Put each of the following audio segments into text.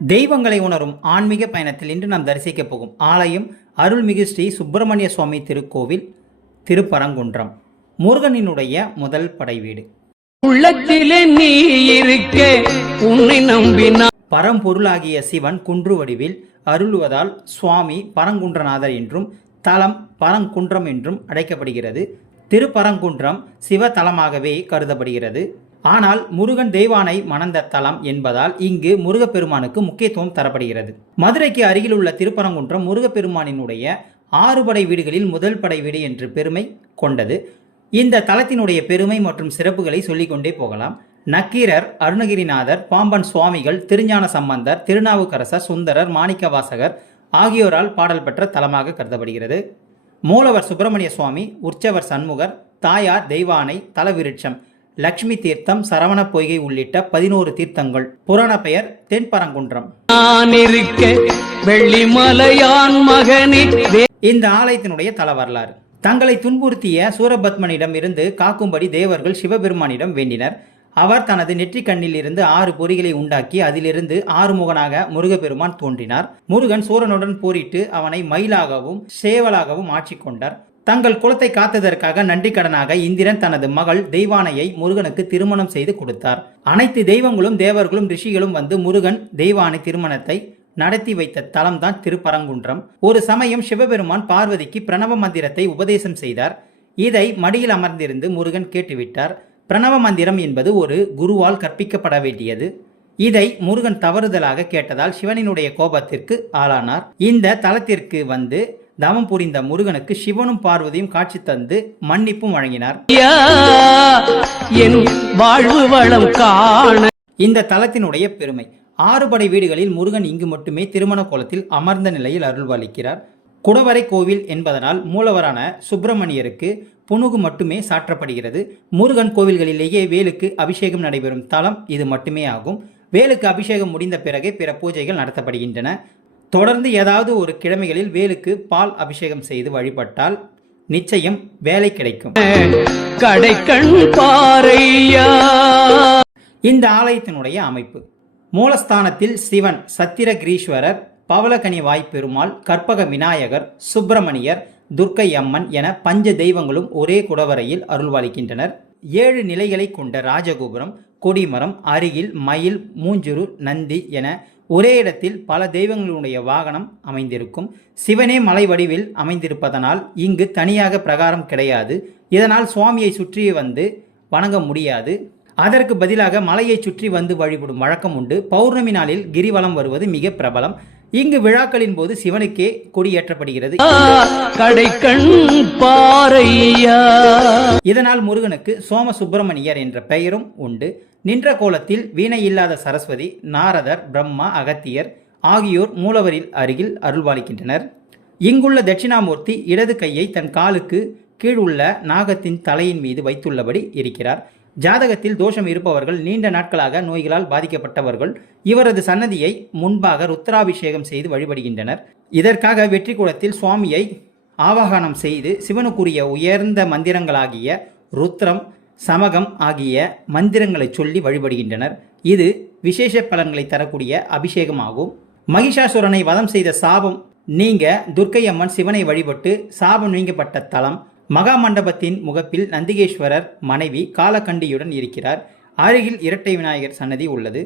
தெய்வங்களை உணரும் ஆன்மீக பயணத்தில் இன்று நாம் தரிசிக்கப் போகும் ஆலயம் அருள்மிகு ஸ்ரீ சுப்பிரமணிய சுவாமி திருக்கோவில் திருப்பரங்குன்றம் முருகனினுடைய முதல் படை வீடு. உள்ளத்திலே நீ இருக்க உன்னை பரம்பொருளாகிய சிவன் குன்று வடிவில் அருளுவதால் சுவாமி பரங்குன்றநாதர் என்றும் தலம் பரங்குன்றம் என்றும் அழைக்கப்படுகிறது. திருப்பரங்குன்றம் சிவத்தலமாகவே கருதப்படுகிறது. ஆனால் முருகன் தெய்வானை மணந்த தலம் என்பதால் இங்கு முருகப்பெருமானுக்கு முக்கியத்துவம் தரப்படுகிறது. மதுரைக்கு அருகில் உள்ள திருப்பரங்குன்றம் முருகப்பெருமானினுடைய ஆறு படை வீடுகளில் முதல் படை வீடு என்று பெருமை கொண்டது. இந்த தலத்தினுடைய பெருமை மற்றும் சிறப்புகளை சொல்லிக்கொண்டே போகலாம். நக்கீரர் அருணகிரிநாதர் பாம்பன் சுவாமிகள் திருஞான சம்பந்தர் திருநாவுக்கரசர் சுந்தரர் மாணிக்கவாசகர் ஆகியோரால் பாடல் பெற்ற தலமாக கருதப்படுகிறது. மூலவர் சுப்பிரமணிய சுவாமி உற்சவர் சண்முகர் தாயார் தெய்வானை தலவிருட்சம் லக்ஷ்மி தீர்த்தம் சரவண பொய்கை உள்ளிட்ட பதினோரு தீர்த்தங்கள். புராண பெயர் தென்பரங்குன்றம். இந்த ஆலயத்தினுடைய தல வரலாறு தங்களை துன்புறுத்திய சூரபத்மனிடம் இருந்து காக்கும்படி தேவர்கள் சிவபெருமானிடம் வேண்டினர். அவர் தனது நெற்றிக் கண்ணில் இருந்து ஆறு பொறிகளை உண்டாக்கி அதிலிருந்து ஆறுமுகனாக முருகப்பெருமான் தோன்றினார். முருகன் சூரனுடன் போரிட்டு அவனை மயிலாகவும் சேவலாகவும் ஆட்சி கொண்டார். தங்கள் குலத்தை காத்ததற்காக நன்றி கடனாக இந்திரன் தனது மகள் தெய்வானையை முருகனுக்கு திருமணம் செய்து கொடுத்தார். அனைத்து தெய்வங்களும் தேவர்களும் ரிஷிகளும் வந்து முருகன் தெய்வானை திருமணத்தை நடத்தி வைத்த தலம்தான் திருப்பரங்குன்றம். ஒரு சமயம் சிவபெருமான் பார்வதிக்கு பிரணவ மந்திரத்தை உபதேசம் செய்தார். இதை மடியில் அமர்ந்திருந்து முருகன் கேட்டுவிட்டார். பிரணவ மந்திரம் என்பது ஒரு குருவால் கற்பிக்கப்பட வேண்டியது. இதை முருகன் தவறுதலாக கேட்டதால் சிவனினுடைய கோபத்திற்கு ஆளானார். இந்த தலத்திற்கு வந்து தவம் புரிந்த முருகனுக்கு சிவனும் பார்வதியும் காட்சி தந்து மன்னிப்பும் வழங்கினார். வாழ்வு வளம் காண இந்த தலத்தினுடைய பெருமை. ஆறு படை வீடுகளில் முருகன் இங்கு மட்டுமே திருமண கோலத்தில் அமர்ந்த நிலையில் அருள்வாளிக்கிறார். குடவரை கோவில் என்பதனால் மூலவரான சுப்பிரமணியருக்கு புனுகு மட்டுமே சாற்றப்படுகிறது. முருகன் கோவில்களிலேயே வேலுக்கு அபிஷேகம் நடைபெறும் தலம் இது மட்டுமே ஆகும். வேலுக்கு அபிஷேகம் முடிந்த பிறகு பிற பூஜைகள் நடத்தப்படுகின்றன. தொடர்ந்து ஏதாவது ஒரு கிழமைகளில் வேலுக்கு பால் அபிஷேகம் செய்து வழிபட்டால் நிச்சயம் வேலை கிடைக்கும். கடைக்கண் பாறையா? இந்த ஆலயத்தினுடைய அமைப்பு. மூலஸ்தானத்தில் சிவன் சத்திரகிரீஸ்வரர் பவளகனி வாய்ப்பெருமாள் கற்பக விநாயகர் சுப்பிரமணியர் துர்க்கை அம்மன் என பஞ்ச தெய்வங்களும் ஒரே குடவரையில் அருள்வாளிக்கின்றனர். ஏழு நிலைகளை கொண்ட ராஜகோபுரம் கொடிமரம் அருகில் மயில் மூஞ்சுரு நந்தி என ஒரே இடத்தில் பல தெய்வங்களுடைய வாகனம் அமைந்திருக்கும். சிவனே மலை வடிவில் அமைந்திருப்பதனால் இங்கு தனியாக பிரகாரம் கிடையாது. இதனால் சுவாமியை சுற்றி வந்து வணங்க முடியாது. அதற்கு பதிலாக மலையை சுற்றி வந்து வழிபடும் வழக்கம் உண்டு. பௌர்ணமி நாளில் கிரிவலம் வருவது மிக பிரபலம். இங்கு விழாக்களின் போது சிவனுக்கே கொடியேற்றப்படுகிறது இதனால் முருகனுக்கு சோம சுப்பிரமணியர் என்ற பெயரும் உண்டு. நின்ற கோலத்தில் வீணை இல்லாத சரஸ்வதி நாரதர் பிரம்மா அகத்தியர் ஆகியோர் மூலவரில் அருகில் அருள்வாளிக்கின்றனர் இங்குள்ள தட்சிணாமூர்த்தி இடது கையை தன் காலுக்கு கீழ் உள்ள நாகத்தின் தலையின் மீது வைத்துள்ளபடி இருக்கிறார். ஜாதகத்தில் தோஷம் இருப்பவர்கள் நீண்ட நாட்களாக நோய்களால் பாதிக்கப்பட்டவர்கள் இவரது சன்னதியை முன்பாக ருத்ராபிஷேகம் செய்து வழிபடுகின்றனர். இதற்காக வெற்றி குளத்தில் சுவாமியை ஆவாகனம் செய்து சிவனுக்குரிய உயர்ந்த மந்திரங்களாகிய ருத்ரம் சமகம் ஆகிய மந்திரங்களை சொல்லி வழிபடுகின்றனர். இது விசேஷ பலன்களை தரக்கூடிய அபிஷேகமாகும். மகிஷாசுரனை வதம் செய்த சாபம் நீங்க துர்க்கை அம்மன் சிவனை வழிபட்டு சாபம் நீங்கப்பட்ட தலம். மகா மண்டபத்தின் முகப்பில் நந்திகேஸ்வரர் மனைவி காலகண்டியுடன் இருக்கிறார். அருகில் இரட்டை விநாயகர் சன்னதி உள்ளது.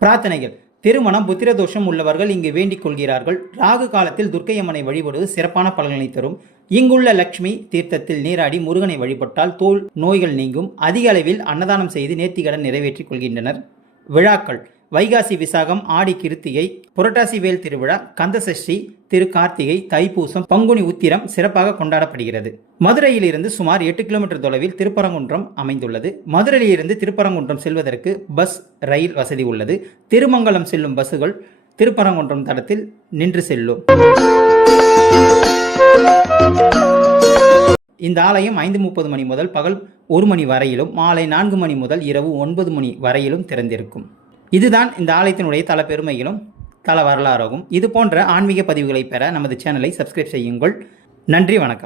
பிரார்த்தனைகள். திருமணம் புத்திர தோஷம் உள்ளவர்கள் இங்கு வேண்டிக் கொள்கிறார்கள். ராகு காலத்தில் துர்க்கையம்மனை வழிபடுவது சிறப்பான பலன்களை தரும். இங்குள்ள லக்ஷ்மி தீர்த்தத்தில் நீராடி முருகனை வழிபட்டால் தோல் நோய்கள் நீங்கும். அதிக அளவில் அன்னதானம் செய்து நேர்த்திக்கடன் நிறைவேற்றிக் கொள்கின்றனர். விழாக்கள். வைகாசி விசாகம் ஆடி கிருத்திகை புரட்டாசி வேல் திருவிழா கந்தசஷ்டி திரு கார்த்திகை தைப்பூசம் பங்குனி உத்திரம் சிறப்பாக கொண்டாடப்படுகிறது. மதுரையிலிருந்து சுமார் எட்டு கிலோமீட்டர் தொலைவில் திருப்பரங்குன்றம் அமைந்துள்ளது. மதுரையிலிருந்து திருப்பரங்குன்றம் செல்வதற்கு பஸ் ரயில் வசதி உள்ளது. திருமங்கலம் செல்லும் பஸ்ஸுகள் திருப்பரங்குன்றம் தடத்தில் நின்று செல்லும். இந்த ஆலயம் ஐந்து முப்பது மணி முதல் பகல் ஒரு மணி வரையிலும் மாலை நான்கு மணி முதல் இரவு ஒன்பது மணி வரையிலும் திறந்திருக்கும். இதுதான் இந்த ஆலயத்தினுடைய தல பெருமைகளும் தல வரலாறாகும் இது போன்ற ஆன்மீக பதிவுகளை பெற நமது சேனலை சப்ஸ்கிரைப் செய்யுங்கள். நன்றி வணக்கம்.